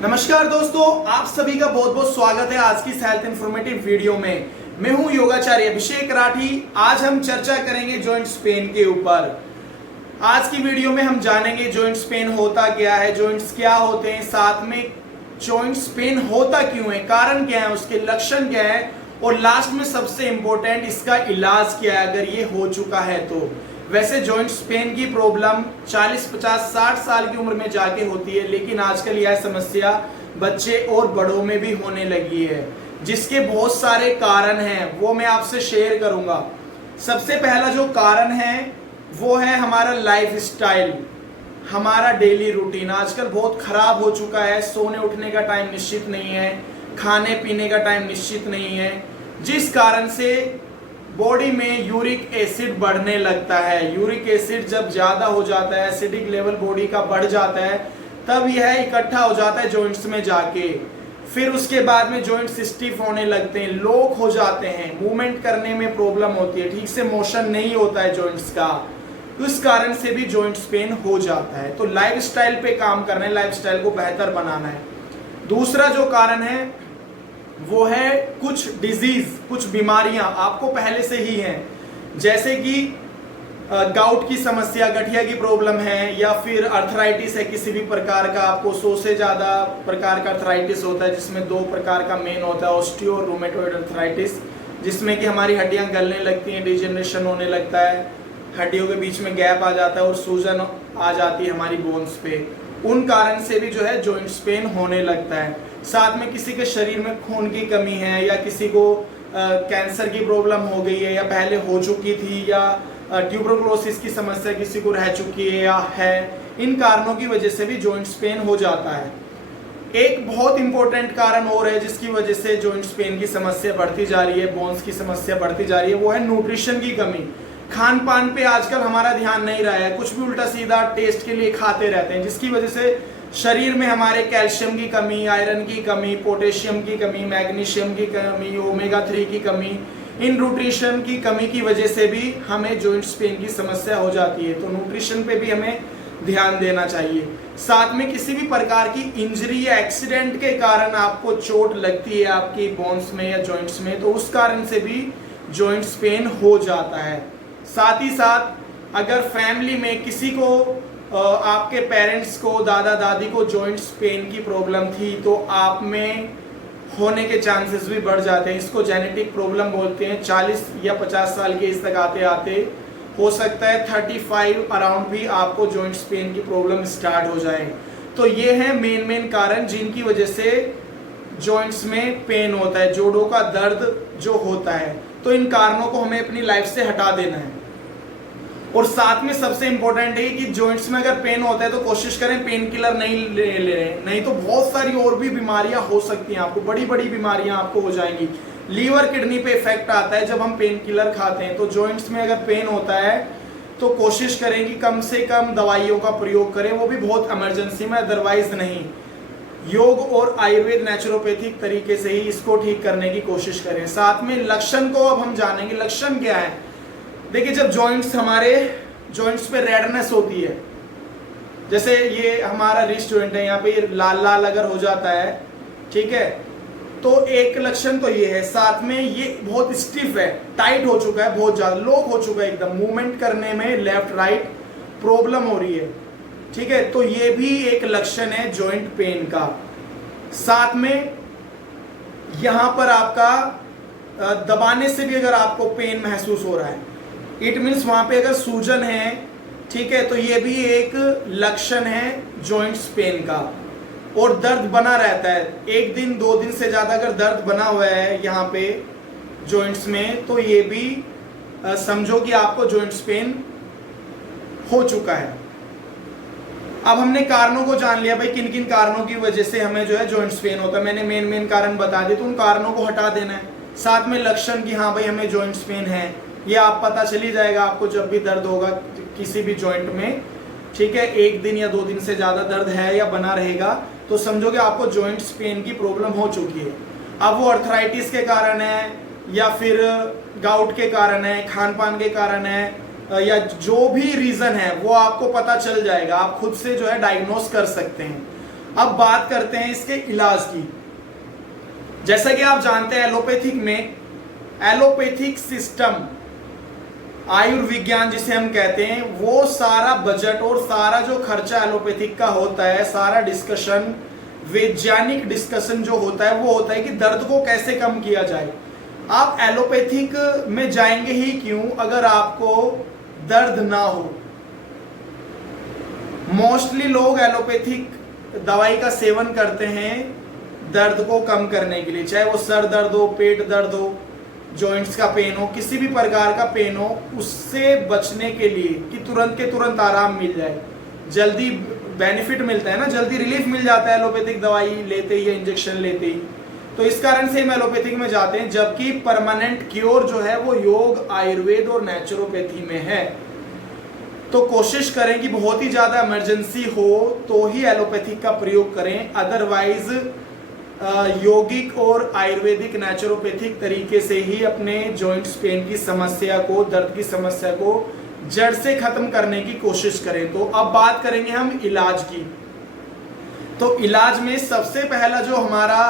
नमस्कार दोस्तों, आप सभी का बहुत बहुत स्वागत है आज की हेल्थ इंफॉर्मेटिव वीडियो में। मैं हूं योगाचार्य अभिषेक राठी। आज हम चर्चा करेंगे जॉइंट्स पेन के ऊपर। आज की वीडियो में हम जानेंगे जॉइंट्स पेन होता क्या है, जॉइंट्स क्या होते हैं, साथ में जॉइंट्स पेन होता क्यों है, कारण क्या है, उसके लक्षण क्या है और लास्ट में सबसे इंपॉर्टेंट इसका इलाज क्या है अगर ये हो चुका है तो। वैसे जॉइंट्स पेन की प्रॉब्लम 40, 50, 60 साल की उम्र में जाके होती है, लेकिन आजकल यह समस्या बच्चे और बड़ों में भी होने लगी है, जिसके बहुत सारे कारण हैं वो मैं आपसे शेयर करूंगा। सबसे पहला जो कारण है वो है हमारा लाइफ स्टाइल, हमारा डेली रूटीन आजकल बहुत खराब हो चुका है। सोने उठने का टाइम निश्चित नहीं है, खाने पीने का टाइम निश्चित नहीं है, जिस कारण से बॉडी में यूरिक एसिड बढ़ने लगता है। यूरिक एसिड जब ज्यादा हो जाता है, एसिडिक लेवल बॉडी का बढ़ जाता है, तब यह इकट्ठा हो जाता है जॉइंट्स में जाके। फिर उसके बाद में जॉइंट्स स्टिफ होने लगते हैं, लॉक हो जाते हैं, मूवमेंट करने में प्रॉब्लम होती है, ठीक से मोशन नहीं होता है जॉइंट्स का। उस कारण से भी जॉइंट्स पेन हो जाता है। तो लाइफस्टाइल पे काम करना है, लाइफस्टाइल को बेहतर बनाना है। दूसरा जो कारण है वो है कुछ डिजीज, कुछ बीमारियां आपको पहले से ही हैं, जैसे कि गाउट की समस्या, गठिया की प्रॉब्लम है, या फिर अर्थराइटिस है किसी भी प्रकार का। आपको 100 से ज्यादा प्रकार का अर्थराइटिस होता है, जिसमें 2 प्रकार का मेन होता है, ऑस्टियो और रूमेटॉइड अर्थराइटिस, जिसमें कि हमारी हड्डियां गलने लगती हैं, डिजेनरेशन होने लगता है, हड्डियों के बीच में गैप आ जाता है और सूजन आ जाती है हमारी बोन्स पे। उन कारण से भी जो है जॉइंट्स पेन होने लगता है। साथ में किसी के शरीर में खून की कमी है, या किसी को कैंसर की प्रॉब्लम हो गई है या पहले हो चुकी थी, या ट्यूबरकुलोसिस की समस्या किसी को रह चुकी है या है, इन कारणों की वजह से भी जॉइंट्स पेन हो जाता है। एक बहुत इंपॉर्टेंट कारण और है जिसकी वजह से जॉइंट्स पेन की समस्या बढ़ती जा रही है, बोन्स की समस्या बढ़ती जा रही है, वो है न्यूट्रिशन की कमी। खान पान पे आजकल हमारा ध्यान नहीं रहा है, कुछ भी उल्टा सीधा टेस्ट के लिए खाते रहते हैं, जिसकी वजह से शरीर में हमारे कैल्शियम की कमी, आयरन की कमी, पोटेशियम की कमी, मैग्नीशियम की कमी, ओमेगा 3 की कमी, इन न्यूट्रिशन की कमी की वजह से भी हमें जॉइंट्स पेन की समस्या हो जाती है। तो न्यूट्रिशन पे भी हमें ध्यान देना चाहिए। साथ में किसी भी प्रकार की इंजरी या एक्सीडेंट के कारण आपको चोट लगती है आपकी बोन्स में या जॉइंट्स में, तो उस कारण से भी जॉइंट्स पेन हो जाता है। साथ ही साथ अगर फैमिली में किसी को आपके पेरेंट्स को, दादा दादी को जॉइंट्स पेन की प्रॉब्लम थी, तो आप में होने के चांसेस भी बढ़ जाते हैं। इसको जेनेटिक प्रॉब्लम बोलते हैं। 40 या 50 साल के इस तक आते आते हो सकता है 35 अराउंड भी आपको जॉइंट्स पेन की प्रॉब्लम स्टार्ट हो जाए। तो ये है मेन कारण जिनकी वजह से जॉइंट्स में पेन होता है, जोड़ों का दर्द जो होता है। तो इन कारणों को हमें अपनी लाइफ से हटा देना है। और साथ में सबसे इंपॉर्टेंट है कि जॉइंट्स में अगर पेन होता है तो कोशिश करें पेन किलर नहीं ले, नहीं तो बहुत सारी और भी बीमारियां हो सकती हैं, आपको बड़ी बड़ी बीमारियां आपको हो जाएंगी। लीवर किडनी पे इफेक्ट आता है जब हम पेन किलर खाते हैं। तो जॉइंट्स में अगर पेन होता है तो कोशिश करें कि कम से कम दवाइयों का प्रयोग करें, वो भी बहुत इमरजेंसी में, अदरवाइज नहीं। योग और आयुर्वेद नेचुरोपैथिक तरीके से ही इसको ठीक करने की कोशिश करें। साथ में लक्षण को अब हम जानेंगे। लक्षण क्या है? देखिए, जब हमारे जॉइंट्स पे रेडनेस होती है, जैसे ये हमारा रिस्ट जॉइंट है, यहाँ पे ये लाल लाल अगर हो जाता है, ठीक है, तो एक लक्षण तो ये है। साथ में ये बहुत स्टिफ है, टाइट हो चुका है, बहुत ज्यादा लॉक हो चुका है, एकदम मूवमेंट करने में लेफ्ट राइट प्रॉब्लम हो रही है, ठीक है, तो ये भी एक लक्षण है जॉइंट पेन का। साथ में यहां पर आपका दबाने से भी अगर आपको पेन महसूस हो रहा है, इट मीन्स वहां पे अगर सूजन है, ठीक है, तो ये भी एक लक्षण है जॉइंट्स पेन का। और दर्द बना रहता है, 1 दिन 2 दिन से ज्यादा अगर दर्द बना हुआ है यहाँ पे जॉइंट्स में, तो ये भी समझो कि आपको जॉइंट्स पेन हो चुका है। अब हमने कारणों को जान लिया भाई, किन किन कारणों की वजह से हमें जो है जॉइंट्स पेन होता है। मैंने मेन कारण बता दिए, तो उन कारणों को हटा देना है। साथ में लक्षण कि हाँ भाई हमें जॉइंट्स पेन है, ये आप पता चल ही जाएगा आपको जब भी दर्द होगा किसी भी जॉइंट में, ठीक है, 1 दिन या 2 दिन से ज्यादा दर्द है या बना रहेगा, तो समझो कि आपको जॉइंट्स पेन की प्रॉब्लम हो चुकी है। अब वो अर्थराइटिस के कारण है, या फिर गाउट के कारण है, खान पान के कारण है, या जो भी रीजन है वो आपको पता चल जाएगा, आप खुद से जो है डायग्नोस कर सकते हैं। अब बात करते हैं इसके इलाज की। जैसा कि आप जानते हैं एलोपैथिक में, एलोपैथिक सिस्टम, आयुर्विज्ञान जिसे हम कहते हैं, वो सारा बजट और सारा जो खर्चा एलोपैथिक का होता है, सारा डिस्कशन, वैज्ञानिक डिस्कशन जो होता है वो होता है कि दर्द को कैसे कम किया जाए। आप एलोपैथिक में जाएंगे ही क्यों अगर आपको दर्द ना हो। मोस्टली लोग एलोपैथिक दवाई का सेवन करते हैं दर्द को कम करने के लिए, चाहे वो सर दर्द हो, पेट दर्द हो, जॉइंट्स का पेन हो, किसी भी प्रकार का पेन हो, उससे बचने के लिए कि तुरंत के तुरंत आराम मिल जाए, जल्दी बेनिफिट मिलता है ना, जल्दी रिलीफ मिल जाता है एलोपैथिक दवाई लेते ही या इंजेक्शन लेते ही। तो इस कारण से हम एलोपैथिक में जाते हैं, जबकि परमानेंट क्योर जो है वो योग, आयुर्वेद और नेचुरोपैथी में है। तो कोशिश करें कि बहुत ही ज्यादा इमरजेंसी हो तो ही एलोपैथिक का प्रयोग करें, अदरवाइज योगिक और आयुर्वेदिक नेचुरोपैथिक तरीके से ही अपने जॉइंट्स पेन की समस्या को, दर्द की समस्या को जड़ से खत्म करने की कोशिश करें। तो अब बात करेंगे हम इलाज की। तो इलाज में सबसे पहला जो हमारा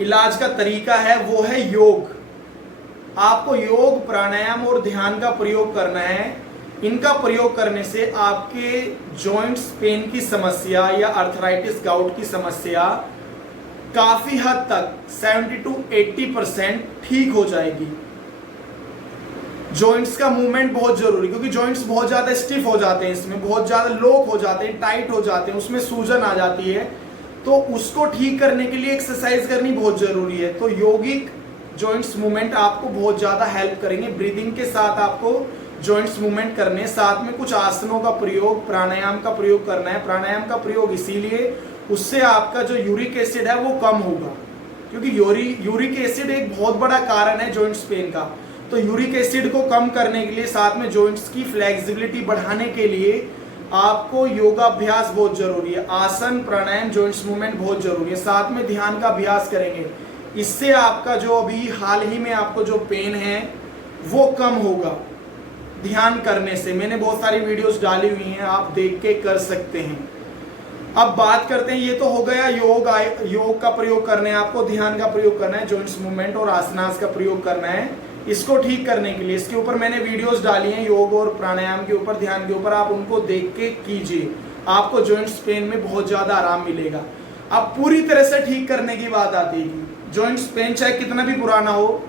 इलाज का तरीका है वो है योग। आपको योग, प्राणायाम और ध्यान का प्रयोग करना है। इनका प्रयोग करने से आपके जॉइंट्स पेन की समस्या या अर्थराइटिस, गाउट की समस्या काफी हद तक 70 to 80% ठीक हो जाएगी। जॉइंट्स का मूवमेंट बहुत जरूरी, क्योंकि जॉइंट्स बहुत ज्यादा स्टिफ हो जाते हैं, इसमें बहुत ज्यादा लॉक हो जाते हैं, टाइट हो जाते हैं, उसमें सूजन आ जाती है। तो उसको ठीक करने के लिए एक्सरसाइज करनी बहुत जरूरी है। तो योगिक जॉइंट्स मूवमेंट आपको बहुत ज्यादा हेल्प करेंगे। ब्रीदिंग के साथ आपको जॉइंट्स मूवमेंट करने, साथ में कुछ आसनों का प्रयोग, प्राणायाम का प्रयोग करना है। प्राणायाम का प्रयोग इसीलिए, उससे आपका जो यूरिक एसिड है वो कम होगा, क्योंकि यूरिक एसिड एक बहुत बड़ा कारण है जॉइंट्स पेन का। तो यूरिक एसिड को कम करने के लिए, साथ में जॉइंट्स की फ्लेक्सिबिलिटी बढ़ाने के लिए आपको योगाभ्यास बहुत जरूरी है। आसन, प्राणायाम, जॉइंट्स मूवमेंट बहुत जरूरी है। साथ में ध्यान का अभ्यास करेंगे, इससे आपका जो अभी हाल ही में आपको जो पेन है वो कम होगा ध्यान करने से। मैंने बहुत सारी वीडियोस डाली हुई हैं, आप देख के कर सकते हैं। अब बात करते हैं, ये तो हो गया योग का प्रयोग करना है, आपको ध्यान का प्रयोग करना है, जॉइंट्स मूवमेंट और आसनास का प्रयोग करना है इसको ठीक करने के लिए। इसके ऊपर मैंने वीडियोस डाली हैं, योग और प्राणायाम के ऊपर, ध्यान के ऊपर, आप उनको देख के कीजिए, आपको जॉइंट्स पेन में बहुत ज्यादा आराम मिलेगा। अब पूरी तरह से ठीक करने की बात आती है, जॉइंट्स पेन चाहे कितना भी पुराना हो,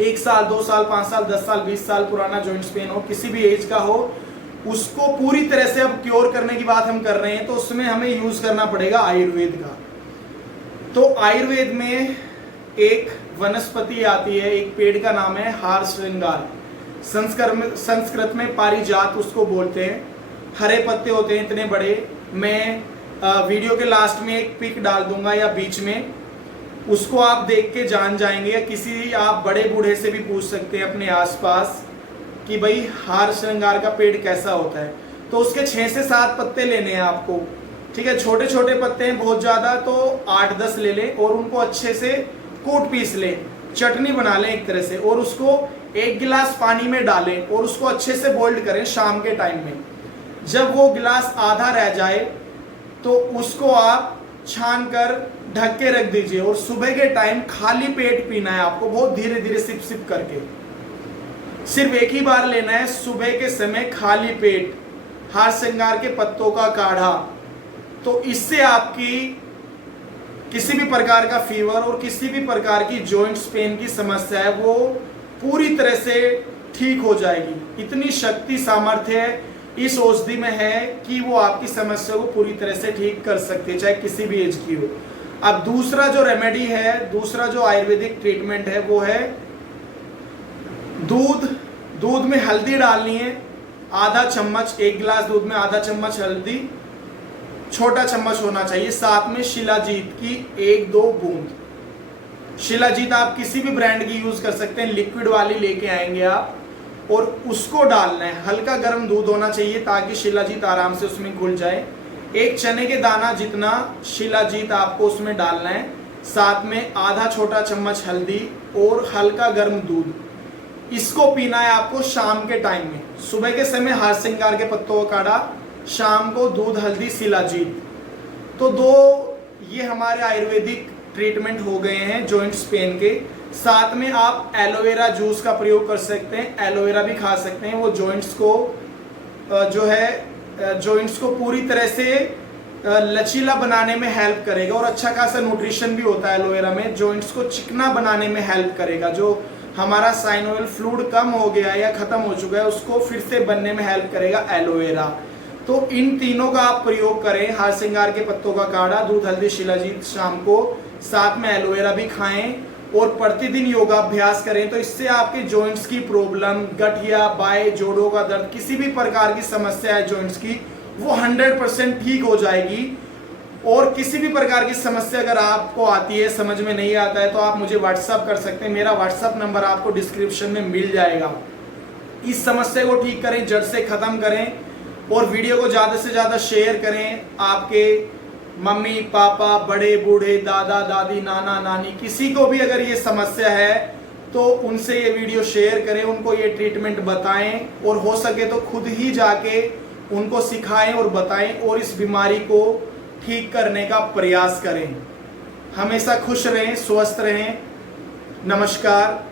1 साल, 2 साल, 5 साल, 10 साल, 20 साल पुराना जॉइंट्स पेन हो, किसी भी एज का हो, उसको पूरी तरह से अब क्योर करने की बात हम कर रहे हैं, तो उसमें हमें यूज करना पड़ेगा आयुर्वेद का। तो आयुर्वेद में एक वनस्पति आती है, एक पेड़ का नाम है हार श्रृंगार, संस्कृत में पारिजात उसको बोलते हैं। हरे पत्ते होते हैं इतने बड़े। मैं वीडियो के लास्ट में एक पिक डाल दूंगा या बीच में, उसको आप देख के जान जाएंगे, या किसी आप बड़े बूढ़े से भी पूछ सकते हैं अपने आसपास कि भाई हार श्रृंगार का पेड़ कैसा होता है। तो उसके 6 से 7 पत्ते लेने हैं आपको, ठीक है। छोटे छोटे पत्ते हैं बहुत ज्यादा, तो 8-10 ले लें और उनको अच्छे से कूट पीस लें, चटनी बना लें एक तरह से, और उसको 1 गिलास पानी में डालें और उसको अच्छे से बॉइल्ड करें शाम के टाइम में। जब वो गिलास आधा रह जाए तो उसको आप छान कर ढक के रख दीजिए, और सुबह के टाइम खाली पेट पीना है आपको, बहुत धीरे धीरे सिप सिप करके, सिर्फ एक ही बार लेना है सुबह के समय, खाली पेट, हार श्रृंगार के पत्तों का काढ़ा। तो इससे आपकी किसी भी प्रकार का फीवर और किसी भी प्रकार की जॉइंट्स पेन की समस्या है वो पूरी तरह से ठीक हो जाएगी। इतनी शक्ति, सामर्थ्य इस औषधि में है कि वो आपकी समस्या को पूरी तरह से ठीक कर सकती है, चाहे किसी भी एज की हो। अब दूसरा जो रेमेडी है, दूसरा जो आयुर्वेदिक ट्रीटमेंट है वो है दूध में हल्दी डालनी है, आधा चम्मच, 1 गिलास दूध में आधा चम्मच हल्दी, छोटा चम्मच होना चाहिए। साथ में शिलाजीत की 1-2 बूंद। शिलाजीत आप किसी भी ब्रांड की यूज कर सकते हैं, लिक्विड वाली लेके आएंगे आप, और उसको डालना है। हल्का गर्म दूध होना चाहिए ताकि शिलाजीत आराम से उसमें घुल जाए। 1 चने के दाना जितना शिलाजीत आपको उसमें डालना है, साथ में आधा छोटा चम्मच हल्दी और हल्का गर्म दूध। इसको पीना है आपको शाम के टाइम में। सुबह के समय हार श्रृंगार के पत्तों का काढ़ा, शाम को दूध, हल्दी, शिलाजीत। तो दो ये हमारे आयुर्वेदिक ट्रीटमेंट हो गए हैं जॉइंट्स पेन के। साथ में आप एलोवेरा जूस का प्रयोग कर सकते हैं, एलोवेरा भी खा सकते हैं। वो जॉइंट्स को जो है जॉइंट्स को पूरी तरह से लचीला बनाने में हेल्प करेगा और अच्छा खासा न्यूट्रिशन भी होता है एलोवेरा में। जॉइंट्स को चिकना बनाने में हेल्प करेगा। जो हमारा साइनोवियल फ्लूइड कम हो गया है या खत्म हो चुका है उसको फिर से बनने में हेल्प करेगा एलोवेरा। तो इन तीनों का आप प्रयोग करें। हार श्रृंगार के पत्तों का काढ़ा, दूध, हल्दी, शिलाजीत शाम को, साथ में एलोवेरा भी खाएं और प्रतिदिन योगाभ्यास करें। तो इससे आपके जॉइंट्स की प्रॉब्लम, गठिया, बाएं जोड़ों का दर्द, किसी भी प्रकार की समस्या है जॉइंट्स की, वो 100% ठीक हो जाएगी। और किसी भी प्रकार की समस्या अगर आपको आती है, समझ में नहीं आता है, तो आप मुझे व्हाट्सअप कर सकते हैं। मेरा व्हाट्सअप नंबर आपको डिस्क्रिप्शन में मिल जाएगा। इस समस्या को ठीक करें, जड़ से खत्म करें और वीडियो को ज्यादा से ज्यादा शेयर करें। आपके मम्मी पापा, बड़े बूढ़े, दादा दादी, नाना नानी, किसी को भी अगर ये समस्या है तो उनसे ये वीडियो शेयर करें, उनको ये ट्रीटमेंट बताएं और हो सके तो खुद ही जाके उनको सिखाएं और बताएं और इस बीमारी को ठीक करने का प्रयास करें। हमेशा खुश रहें, स्वस्थ रहें। नमस्कार।